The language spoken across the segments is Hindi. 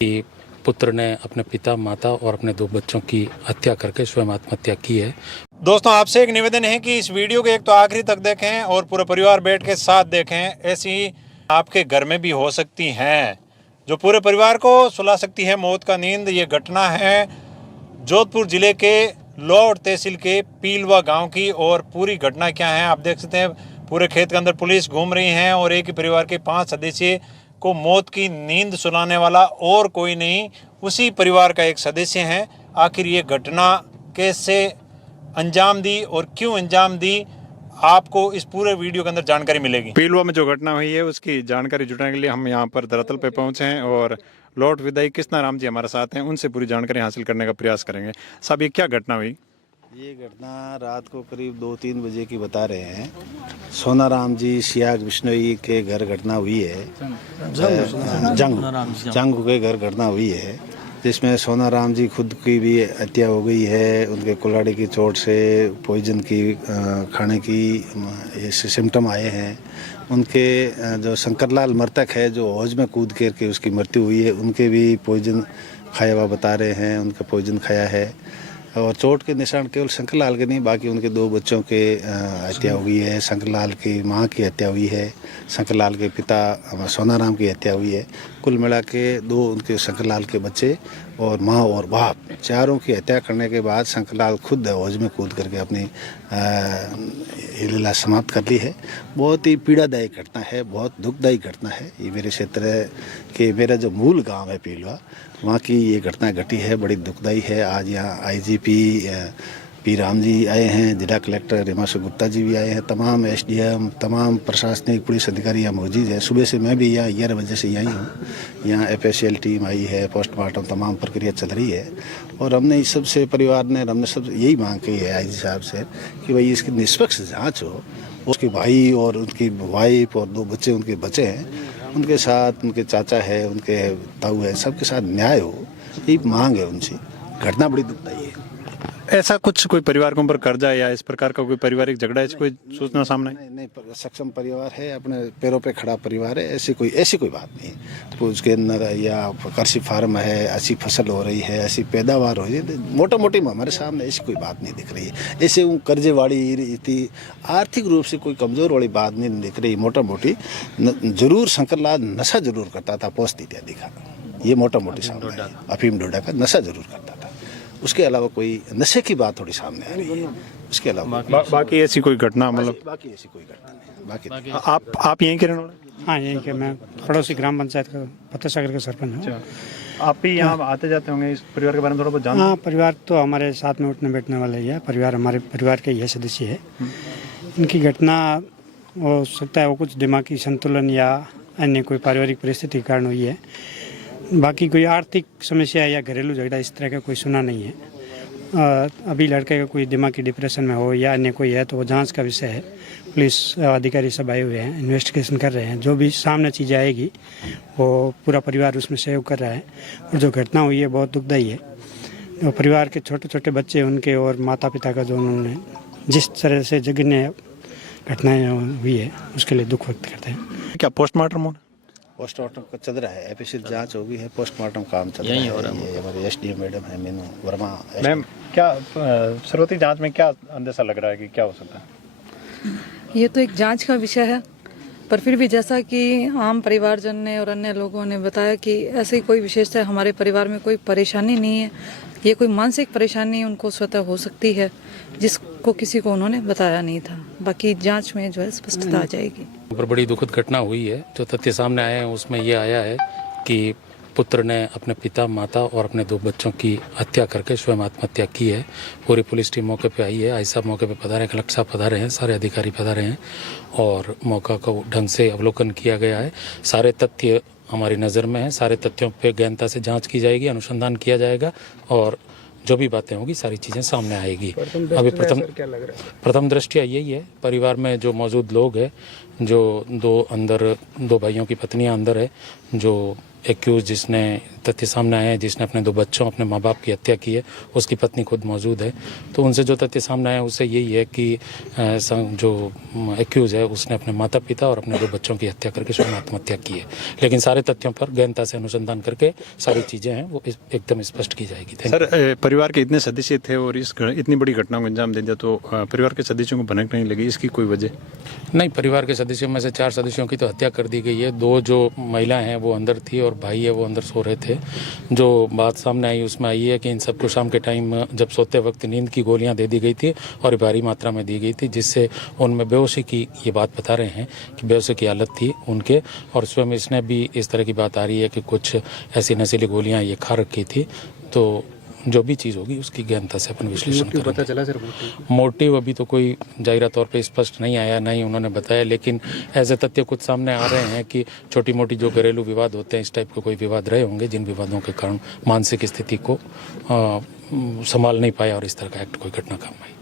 कि पुत्र ने अपने पिता, माता और अपने 2 बच्चों की हत्या करके स्वयं आत्महत्या की है। दोस्तों, आपसे एक निवेदन है कि इस वीडियो को एक तो आखिरी तक देखें और पूरा परिवार बैठ के साथ देखें। ऐसी आपके घर में भी हो सकती हैं जो पूरे परिवार को सुला सकती है मौत का नींद। ये घटना है जोधपुर जिले के लोड तहसील के पीलवा गांव की। और पूरी घटना क्या है आप देख सकते हैं। पूरे खेत के अंदर पुलिस घूम रही है और एक ही परिवार के 5 सदस्य को मौत की नींद सुलाने वाला और कोई नहीं, उसी परिवार का एक सदस्य है। आखिर ये घटना कैसे अंजाम दी और क्यों अंजाम दी, आपको इस पूरे वीडियो के अंदर जानकारी मिलेगी। पीलवा में जो घटना हुई है उसकी जानकारी जुटाने के लिए हम यहाँ पर धरातल पे पहुँचे हैं और लॉर्ड विधायक कृष्णा राम जी हमारे साथ हैं। उनसे पूरी जानकारी हासिल करने का प्रयास करेंगे। साहब, ये क्या घटना हुई? ये घटना रात को करीब 2-3 बजे की बता रहे हैं। सोनाराम जी सियाग बिश्नोई के घर घटना हुई है। जंग के घर घटना हुई है, जिसमें सोनाराम जी खुद की भी हत्या हो गई है। उनके कुल्हाड़ी की चोट से पॉइजन की खाने की सिम्टम आए हैं। उनके जो शंकरलाल मृतक है, जो हौज में कूद करके उसकी मृत्यु हुई है, उनके भी पॉइजन खाया हुआ बता रहे हैं। उनका पॉइजन खाया है और चोट के निशान केवल शंकरलाल के नहीं, बाकी उनके 2 बच्चों के हत्या हुई है। शंकरलाल की मां की हत्या हुई है, शंकरलाल के पिता सोनाराम की हत्या हुई है। कुल मिला के 2 उनके शंकरलाल के बच्चे और मां और बाप, चारों की हत्या करने के बाद शंकरलाल खुद हौज में कूद करके अपनी लीला समाप्त कर ली है। बहुत ही पीड़ादायी घटना है, बहुत दुखदायी घटना है। ये मेरे क्षेत्र के, मेरा जो मूल गांव है पीलवा, वहाँ की ये घटना घटी है, बड़ी दुखदायी है। आज यहाँ आईजीपी पी राम जी आए हैं, जिला कलेक्टर हिमांशु गुप्ता जी भी आए हैं, तमाम एसडीएम, तमाम प्रशासनिक पुलिस अधिकारी यहाँ मौजूद है। सुबह से मैं भी यहाँ 11 बजे से यहीं हूँ। यहाँ FACL टीम आई है, पोस्टमार्टम तमाम प्रक्रिया चल रही है। और हमने इस सबसे परिवार ने, हमने सब यही मांग की है आईजी साहब से कि भाई इसकी निष्पक्ष जाँच हो। उसके भाई और उनकी वाइफ और 2 बच्चे उनके बचे हैं, उनके साथ उनके चाचा है, उनके ताऊ है, सबके साथ न्याय हो, यही मांग है उनसे। घटना बड़ी दुखदायी है। ऐसा कुछ कोई परिवार के ऊपर कर्जा या इस प्रकार का कोई पारिवारिक झगड़ा है, कोई सूचना सामने? नहीं, सक्षम परिवार है, अपने पैरों पे खड़ा परिवार है। ऐसी कोई बात नहीं। तो उसके अंदर या कृषि फार्म है, ऐसी फसल हो रही है, ऐसी पैदावार हो रही है, मोटा मोटी हमारे सामने ऐसी कोई बात नहीं दिख रही है। ऐसे वो कर्जे वाली थी, आर्थिक रूप से कोई कमजोर वाली बात नहीं दिख रही। मोटा मोटी जरूर शंकरलाल नशा जरूर करता था, पोस्ट इत्यादि का, ये मोटा मोटी सामने है। अफीम डोडा का नशा जरूर करता था। उसके अलावा कोई नशे की बात थोड़ी सामने आ रही है। उसके अलावा बाकी ऐसी कोई घटना, मतलब बाकी ऐसी कोई घटना नहीं। बाकी आप यहीं के रहने वाले? हाँ, यहीं के। मैं पड़ोसी ग्राम पंचायत का फतेहसागर का सरपंच हूँ। आप भी यहाँ आते जाते होंगे, इस परिवार के बारे में थोड़ा बहुत जानते? हाँ, परिवार तो हमारे साथ में उठने बैठने वाला ही है। परिवार हमारे परिवार के यह सदस्य है। इनकी घटना हो सकता है वो कुछ दिमागी संतुलन या अन्य कोई पारिवारिक परिस्थिति के कारण हुई है। बाकी कोई आर्थिक समस्या या घरेलू झगड़ा इस तरह का कोई सुना नहीं है। अभी लड़के का कोई दिमागी डिप्रेशन में हो या अन्य कोई है तो वो जांच का विषय है। पुलिस अधिकारी सब आए हुए हैं, इन्वेस्टिगेशन कर रहे हैं। जो भी सामने चीज़ें आएगी वो पूरा परिवार उसमें सहयोग कर रहा है। और जो घटना हुई है बहुत दुखदायी है। जो परिवार के छोटे छोटे बच्चे उनके और माता पिता का जो उन्होंने जिस तरह से जघन्य घटनाएँ हुई है उसके लिए दुख व्यक्त करते हैं। क्या पोस्टमार्टम हो? पोस्टमार्टम का चल रहा है, FACL जांच होगी है, पोस्टमार्टम काम चल रहा है। ये हमारे SDM मैडम है मीनू वर्मा। मैम, क्या शुरुआती जांच में क्या अंदेशा लग रहा है कि क्या हो सकता है? ये तो एक जांच का विषय है, पर फिर भी जैसा कि आम परिवारजन ने और अन्य लोगों ने बताया कि ऐसी कोई विशेषता हमारे परिवार में कोई परेशानी नहीं है। ये कोई मानसिक परेशानी उनको स्वतः हो सकती है, जिसको किसी को उन्होंने बताया नहीं था। बाकी जांच में जो है स्पष्टता आ जाएगी। पर बड़ी दुखद घटना हुई है। जो तथ्य सामने आए हैं उसमें ये आया है कि पुत्र ने अपने पिता, माता और अपने 2 बच्चों की हत्या करके स्वयं आत्महत्या की है। पूरी पुलिस टीम मौके पे आई है। आई साहब मौके पे पधारे, कलेक्टर साहब पधारे हैं, सारे अधिकारी पधारे हैं और मौका को ढंग से अवलोकन किया गया है। सारे तथ्य हमारी नज़र में हैं। सारे तथ्यों पे गहनता से जांच की जाएगी, अनुसंधान किया जाएगा और जो भी बातें होगी सारी चीज़ें सामने आएगी। अभी प्रथम दृष्टया यही है, परिवार में जो मौजूद लोग हैं, जो 2 भाइयों की पत्नियां अंदर है, जो एक्यूज जिसने तथ्य सामने आए हैं जिसने अपने 2 बच्चों, अपने माँ बाप की हत्या की है, उसकी पत्नी खुद मौजूद है। तो उनसे जो तथ्य सामने आए उससे यही है कि जो एक्यूज है उसने अपने माता पिता और अपने 2 बच्चों की हत्या करके स्वयं आत्महत्या की है। लेकिन सारे तथ्यों पर गहनता से अनुसंधान करके सारी चीज़ें हैं वो एकदम स्पष्ट की जाएगी। सर, परिवार के इतने सदस्य थे और इतनी बड़ी घटना को अंजाम दे दिया, तो परिवार के सदस्यों को भनक नहीं लगी, इसकी कोई वजह? नहीं, परिवार के सदस्यों में से 4 सदस्यों की तो हत्या कर दी गई है। 2 जो महिला हैं वो अंदर थी और भाई है वो अंदर सो रहे थे। जो बात सामने आई उसमें आई है कि इन सबको शाम के टाइम जब सोते वक्त नींद की गोलियां दे दी गई थी और भारी मात्रा में दी गई थी, जिससे उनमें बेहोशी की ये बात बता रहे हैं कि बेहोशी की हालत थी उनके। और स्वयं इसने भी इस तरह की बात आ रही है कि कुछ ऐसी नशीली गोलियां ये खा रखी थी। तो जो भी चीज़ होगी उसकी गहनता से अपन विश्लेषण करेंगे। पता चला सर? मोटिव अभी तो कोई जाहिरा तौर पे स्पष्ट नहीं आया, नहीं उन्होंने बताया, लेकिन ऐसे तथ्य कुछ सामने आ रहे हैं कि छोटी मोटी जो घरेलू विवाद होते हैं, इस टाइप के कोई विवाद रहे होंगे जिन विवादों के कारण मानसिक स्थिति को संभाल नहीं पाया और इस तरह का एक्ट कोई घटना काम आई।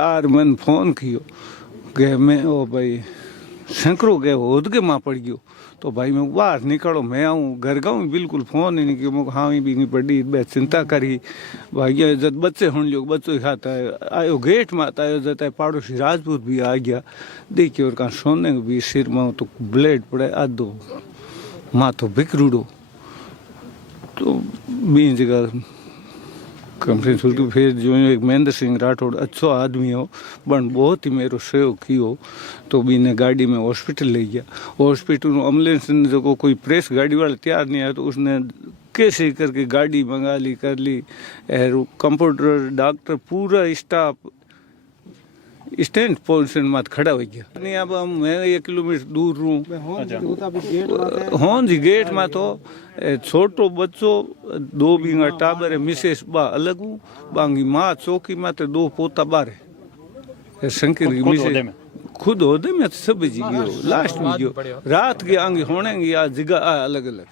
यार मैंने फोन कियो कि मैं ओ भाई शंकरो गए होद के माँ पड़ गयो, तो भाई मैं बाहर निकलो, मैं आऊँ घर गाऊँ, बिल्कुल फोन ही नहीं किया। मैं हाँ भी नहीं पड़ी, मैं चिंता करी भाई जब बच्चे होने लोग बच्चों खाता है आयो गेट में आता है जाता है, पड़ोसी राजपूत भी आ गया देखिए, और कहाँ सोने को भी सिर में तो ब्लेड पड़े आधो माँ तो बिकरूडो, तो बीच जगह कंप्लेन शुरू। फिर जो एक महेंद्र सिंह राठौड़ अच्छो आदमी हो बन बहुत ही मेरो सहयोग कियो, तो बीने गाड़ी में हॉस्पिटल ले गया। हॉस्पिटल में एम्बुलेंस जो कोई प्रेस गाड़ी वाला तैयार नहीं आया, तो उसने कैसे करके गाड़ी मंगा ली कर ली, कंप्यूटर डॉक्टर पूरा स्टाफ स्टैंड पोजिशन में खड़ा हो गया। नहीं अब मैं 1 किलोमीटर दूर हूँ हों जी गेट में, तो छोटो बच्चो 2 बींगा टाबर है, मिसेस बा अलग हूँ, बांगी माँ चौकी में, तो 2 पोता बार है। शंकर की मिसेस खुद होदे में सब जी गयो, लास्ट में गयो, रात के आगे होने या जगह अलग अलग,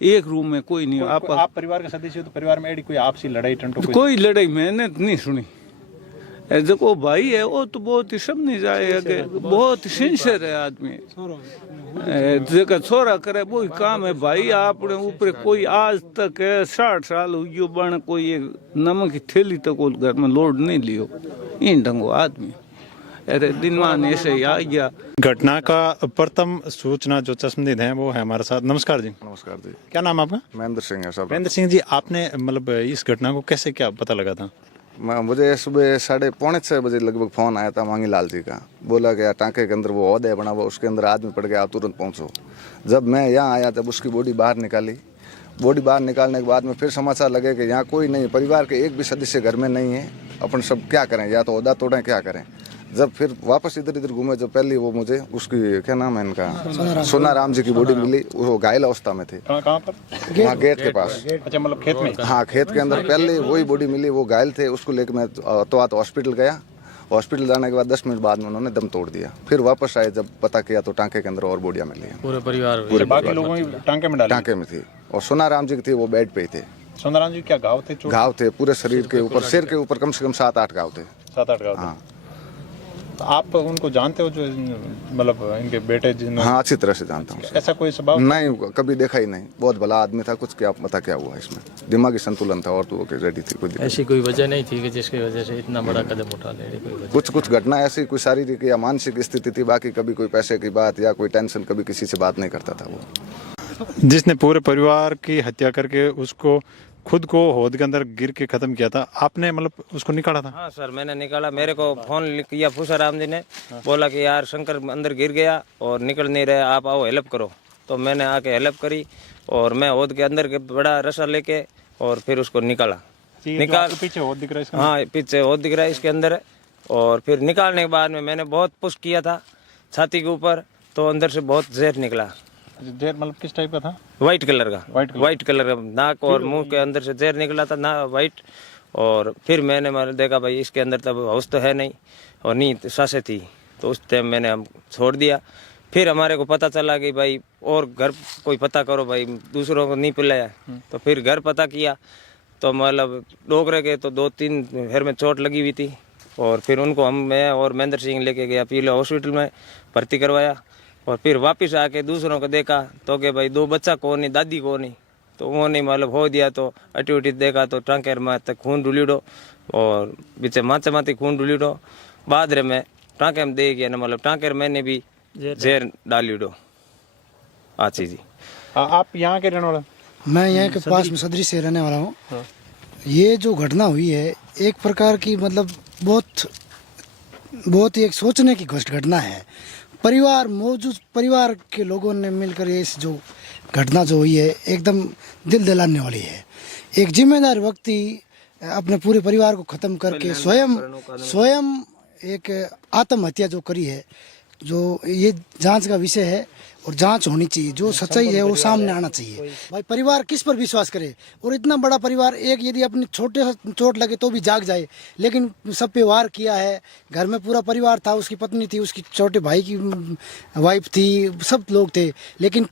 एक रूम में कोई नहीं। आप परिवार के सदस्य हो, तो परिवार में कोई आपसी लड़ाई टंटो? कोई लड़ाई मैंने नहीं सुनी। जो भाई है वो तो बहुत ही समझ जाए, बहुत सिंसियर है आदमी, जगह छोरा करे वो ही काम है। भाई आपने ऊपर कोई आज तक 60 साल हो गयो बन कोई एक नमक की थैली तक घर में लोड नहीं लियो, इन ढंगो आदमी। अरे दिन मान ऐसे ही आ गया। घटना का प्रथम सूचना जो चश्मदीद हैं वो है हमारे साथ। नमस्कार जी। नमस्कार जी। क्या नाम है आपका? महेंद्र सिंह है साहब। महेंद्र सिंह जी, आपने मतलब इस घटना को कैसे क्या पता लगा था? मुझे सुबह 6:45 बजे लगभग फ़ोन आया था मांगी लाल जी का, बोला कि टांके के अंदर वो औहदा बना हुआ, उसके अंदर आदमी पड़ गया, आप तुरंत पहुंचो। जब मैं यहाँ आया तब उसकी बॉडी बाहर निकाली। बॉडी बाहर निकालने के बाद में फिर समाचार लगे कि यहाँ कोई नहीं, परिवार के एक भी सदस्य घर में नहीं है, अपन सब क्या करें, या तो औहदा तोड़ें, क्या करें। जब फिर वापस इधर इधर घूमे, जब पहले वो मुझे उसकी क्या नाम है इनका, सोनाराम जी की बॉडी मिली, वो घायल अवस्था में थे। कहाँ पर? वहाँ गेट के पास। अच्छा, मतलब खेत में? हाँ, खेत के अंदर पहले वही बॉडी मिली, वो घायल थे, उसको लेकर मैं तो हॉस्पिटल गया। हॉस्पिटल जाने के बाद 10 मिनट बाद में उन्होंने दम तोड़ दिया। फिर वापस आए, जब पता किया तो टांके के अंदर और बॉडियां मिली हैं। पूरे परिवार बाकी लोगों की टांके में डाली? टांके में थी, और सोनाराम जी की थी, वो बेड पे ही थे। सोनाराम जी क्या घाव थे? घाव थे पूरे शरीर के ऊपर, सिर के ऊपर कम से कम 7-8 घाव थे। 7-8 घाव? हाँ। तो आप उनको जानते हो, जो मतलब इनके बेटे जिन्होंने? हाँ, अच्छी तरह से जानता हूँ। ऐसा कोई स्वभाव नहीं, कभी देखा ही नहीं, बहुत भला आदमी था। कुछ क्या पता क्या हुआ इसमें, दिमागी संतुलन था और तो रेडी थी। कोई ऐसी कोई वजह नहीं थी कि जिसकी वजह से इतना बड़ा कदम उठा ले? कुछ घटना ऐसी कोई शारीरिक या मानसिक स्थिति थी, बाकी कभी कोई पैसे की बात या कोई टेंशन, कभी किसी से बात नहीं करता था वो। जिसने पूरे परिवार की हत्या करके उसको खुद को होद के अंदर गिर के खत्म किया था, आपने मतलब उसको निकाला था? हाँ सर, मैंने निकाला। मेरे को फोन किया फूसाराम जी ने, बोला कि यार शंकर अंदर गिर गया और निकल नहीं रहा, आप आओ हेल्प करो। तो मैंने आके हेल्प करी और मैं होद के अंदर के बड़ा रस्सा लेके और फिर उसको निकाला। पीछे होद दिख रहा है इसका? हाँ, पीछे होद दिख रहा है इसके अंदर। और फिर निकालने के बाद में मैंने बहुत पुश किया था छाती के ऊपर, तो अंदर से बहुत जहर निकला। जहर मतलब किस टाइप का था? वाइट कलर का। वाइट कलर का, नाक और मुंह के अंदर से जहर निकला था ना, वाइट। और फिर मैंने देखा भाई इसके अंदर तब हाउस तो है नहीं और नींद सांसें थी, तो उस टाइम मैंने हम छोड़ दिया। फिर हमारे को पता चला कि भाई और घर कोई पता करो भाई, दूसरों को नहीं पिलाया। तो फिर घर पता किया, तो मतलब डोगरे के तो 2-3 पैर में चोट लगी हुई थी। और फिर उनको मैं और महेंद्र सिंह लेके गया पीलो हॉस्पिटल में, भर्ती करवाया। और फिर वापस आके दूसरों को देखा तो कि भाई 2 बच्चा कौन नहीं, दादी कौन नहीं। तो उन्होंने मतलब हो दिया तो अटी उटी देखा तो टांकेर में तक खून डुलीडो और बीचे माचे माती खून डुलीडो बाद रे में टांके में दे गया ना मतलब टांकेर मैंने भी जहर डालीडो आची जी। आप यहाँ के रहने वाला? मैं यहाँ के पास में सदरी से रहने वाला हूँ। ये जो घटना हुई है एक प्रकार की मतलब बहुत ही एक सोचने की घटना है। परिवार मौजूद परिवार के लोगों ने मिलकर ये इस जो घटना जो हुई है एकदम दिल दिलाने वाली है। एक जिम्मेदार व्यक्ति अपने पूरे परिवार को खत्म करके स्वयं एक आत्महत्या जो करी है, जो ये जांच का विषय है और जांच होनी चाहिए। जो सच्चाई है वो सामने आना चाहिए। भाई परिवार किस पर विश्वास करे? और इतना बड़ा परिवार एक यदि अपनी छोटे से चोट लगे तो भी जाग जाए, लेकिन सब पे वार किया है। घर में पूरा परिवार था, उसकी पत्नी थी, उसकी छोटे भाई की वाइफ थी, सब लोग थे, लेकिन